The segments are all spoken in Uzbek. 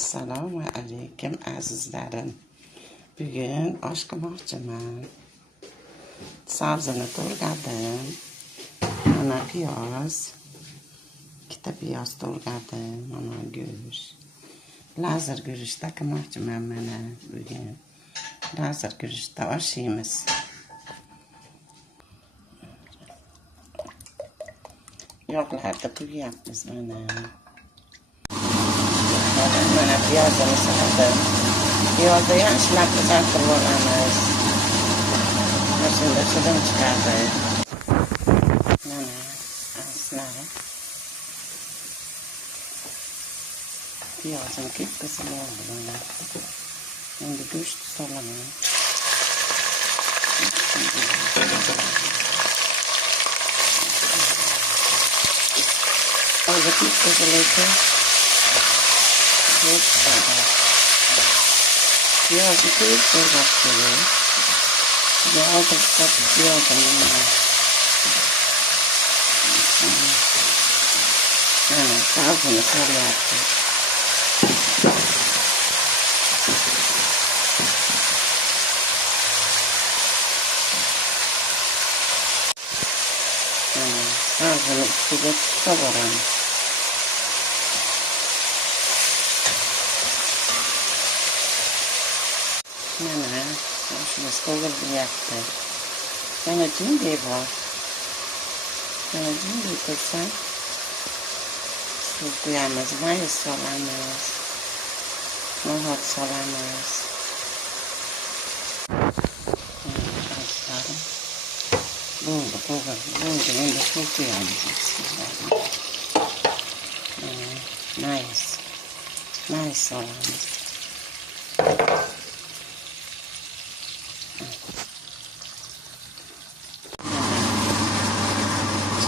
Assalomu alaykum azizlarim. Bugun osh qilmoqchiman. Sabzini to'g'radim. Mana piyoz. Ikkita piyoz to'g'radim. Mana go'sht. Lazr go'shtda qilmoqchiman mana bugun. Lazr go'shtda osh yeymiz. Yog'larni quyapmiz mana. Mana piyozini soldim. Piyozni yaxshilab qizartirib olamiz. Mana shunda shirin chiqadi. Mana azizlarim. Piyozini ketkazib oldim. Endi go'sht solaman. Hozir ketkazilayotgan. Piyozni ko'p ko'rib keling. Yog'ni piyozini mana sabzini solyapti. Mana sabzini ustiga tushirib boramiz. Mana oshimiz qovuryapti. Yana jinday bor. Yana jinday tursa suv quyamiz, mayiz solamiz, no'g'ot solamiz. Bo'ldi, bo'ldi, endi suv quyamiz. Mayiz solamiz.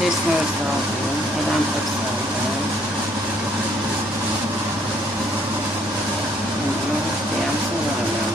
Chesnok soldim, qalampir soldim. No'g'otni ham solaman.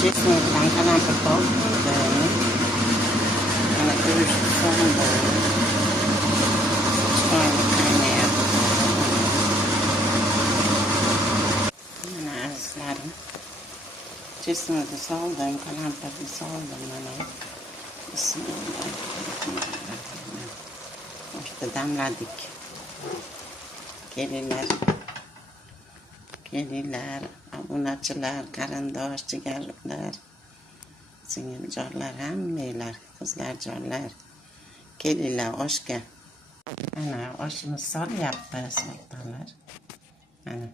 Chesnokdan qalampir soldim. Mana go'sht soldim. Chiqarib qaynayapti. Mana azizlarim. Chesnokni soldim, qalampirni soldim mana. Bismillahirrohmanirrohim. Oshni damladik. Kelinglar, obunachilar, qarindosh, jigarlar, singiljonlar, hammanglar, qizlarjonlar. Kelinglar oshga. Mana oshimiz solyapti, sultonlar. Mana